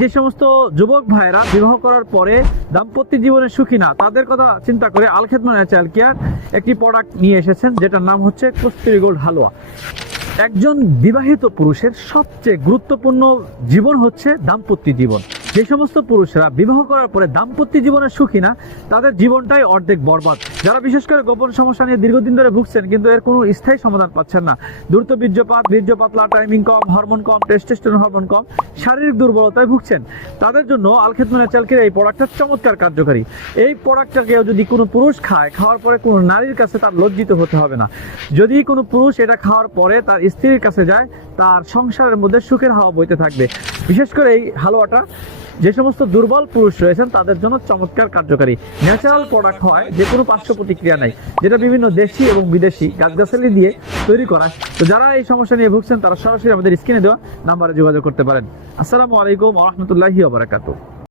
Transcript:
যে সমস্ত যুবক ভাইরা বিবাহ করার পরে দাম্পত্য জীবনে সুখী না, তাদের কথা চিন্তা করে আল খেদমত ন্যাচারাল কেয়ার একটি প্রোডাক্ট নিয়ে এসেছেন, যেটার নাম হচ্ছে কস্তুরি গোল্ড হালুয়া। একজন বিবাহিত পুরুষের সবচেয়ে গুরুত্বপূর্ণ জীবন হচ্ছে দাম্পত্য জীবন। যে সমস্ত পুরুষরা বিবাহ করার পরে দাম্পত্য জীবনে সুখী না, তাদের জীবনটাই অর্ধেক বরবাদ। যারা বিশেষ করে গোপন সমস্যা নিয়ে দীর্ঘদিন ধরে ভুগছেন কিন্তু এর কোনো স্থায়ী সমাধান পাচ্ছেন না, দ্রুত বীর্যপাত, বীর্য পাতলা, টাইমিং কম, হরমোন কম, টেস্টোস্টেরন হরমোন কম, শারীরিক দুর্বলতায় ভুগছেন, তাদের জন্য আল খেদমত ন্যাচারাল কেয়ার এই প্রোডাক্টটা চমৎকার কার্যকারী। এই প্রোডাক্টটাকে যদি কোনো পুরুষ খায়, খাওয়ার পরে কোনো নারীর কাছে তার লজ্জিত হতে হবে না। যদি কোনো পুরুষ এটা খাওয়ার পরে তার স্ত্রীর কাছে যায়, তার সংসারের মধ্যে সুখের হাওয়া বইতে থাকবে। বিশেষ করে এই হালুয়াটা যে সমস্ত দুর্বল পুরুষ রয়েছেন তাদের জন্য চমৎকার কার্যকারী। ন্যাচারাল প্রোডাক্ট হয়, যে কোনো পার্শ্ব প্রতিক্রিয়া নাই, যেটা বিভিন্ন দেশি এবং বিদেশি গাছগাছালি দিয়ে তৈরি করা। তো যারা এই সমস্যা নিয়ে ভুগছেন তারা সরাসরি আমাদের স্ক্রিনে দেওয়া নাম্বারে যোগাযোগ করতে পারেন। আসসালামু আলাইকুম ওয়া রাহমাতুল্লাহি ওয়া বারাকাতুহু।